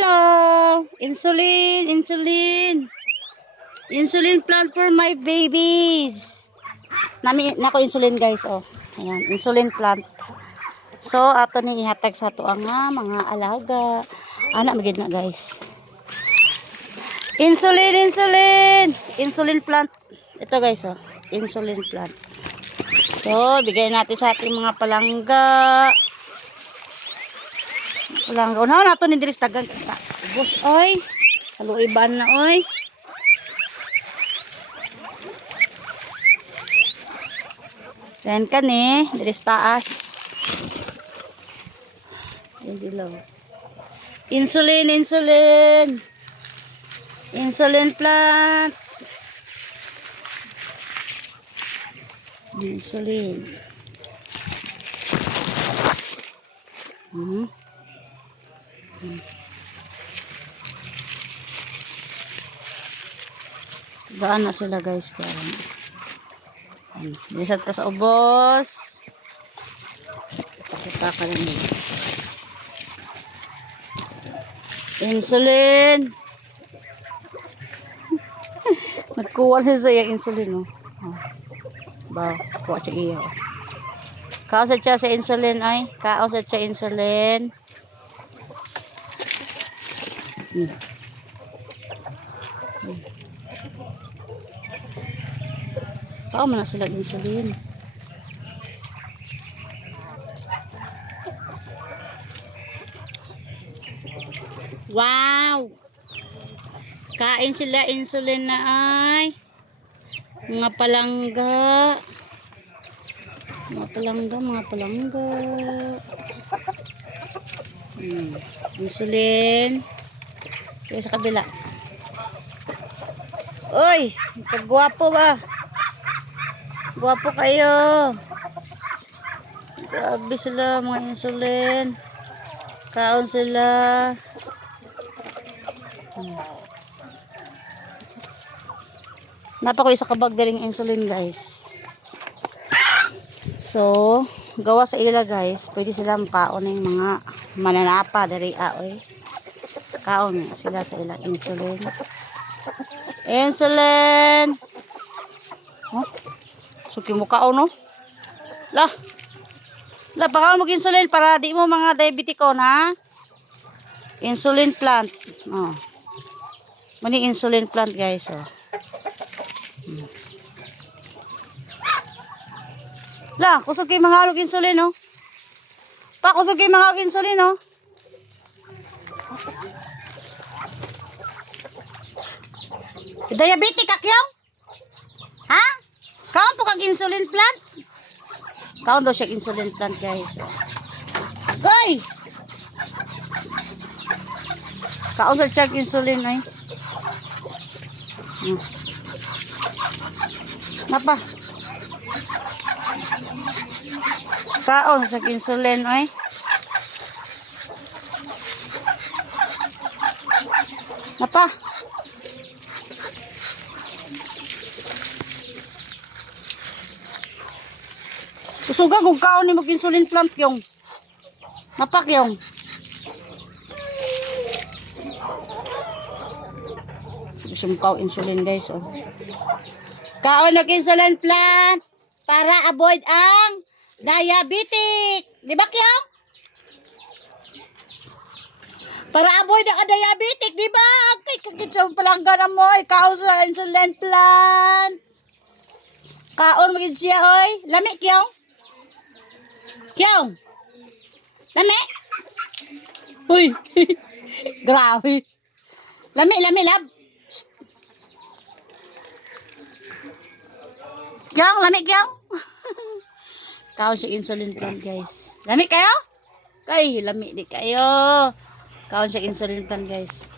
Hello! Insulin! Insulin! Insulin plant for my babies! Nako insulin guys, oh. Ayan, insulin plant. So, ato ning ihatag sa ato ang mga alaga. Anak, magid na guys. Insulin! Insulin! Insulin plant. Ito guys, oh. Insulin plant. So, bigay natin sa ating mga palangga. Palangga. Unahan nato ni Diris tagang. Bus, oy. Haluiban na, oy. Then kani, Diris taas. Yan sila. Insulin, insulin. Insulin plant. Insulin. Gaan na sila guys. Bisa tas ubos. Kita lang nila. Insulin. Nagkuha siya sa insulin, no? Ba, kuha siya iya. Kausad siya sa insulin, ay. Kausad siya insulin. Pao man na sila insulin. Wow! Kain sila insulin na ay. Mga palangga. Mga palangga, mga palangga. Insulin. Kaya sa kabila. Oy! Kagwapo ba? Gwapo kayo. Grabe sila mga insulin. Kaon sila. Napakoy sa kabag daling insulin guys. So, gawa sa ila guys, pwede sila makaon ng mga mananapa dari aoy. Kaon sila sa ila insulin. Insulin. Oh. Suki mo kaon no? Lah. Lah baka mo insulin para di mo mga diabetikon ha. Insulin plant. Oh. Mani insulin plant guys oh. Lah, kusog kay mga alog insulin no. Pa kusog kay mga alog insulin no. Diabetic kakyong? Ha? Kaon po kag insulin plant? Kaon daw siya insulin plant guys. Goy! Kaon sa siya insulin ay. Napa? Kaon sa insulin ay. Napa? Kusuga kung kaon ni mag-insulin plant yung. Napak yung. Gusto mo kaon insulin guys. Oh. Kaon nag-insulin plant para avoid ang diabetic. Di ba yung? Para avoid ang diabetic. Di ba? Kay kagit sa palangga mo. Kaon sa insulin plant. Kaon magin siya oy. Lamig yung. Kyong. Lami. Uy. Grabe. Lami, lami, lab. Kyong, lami, kyong. Kaon siya insulin plant, guys. Lami kayo? Kay, lami di kayo. Kaon siya insulin plant, guys.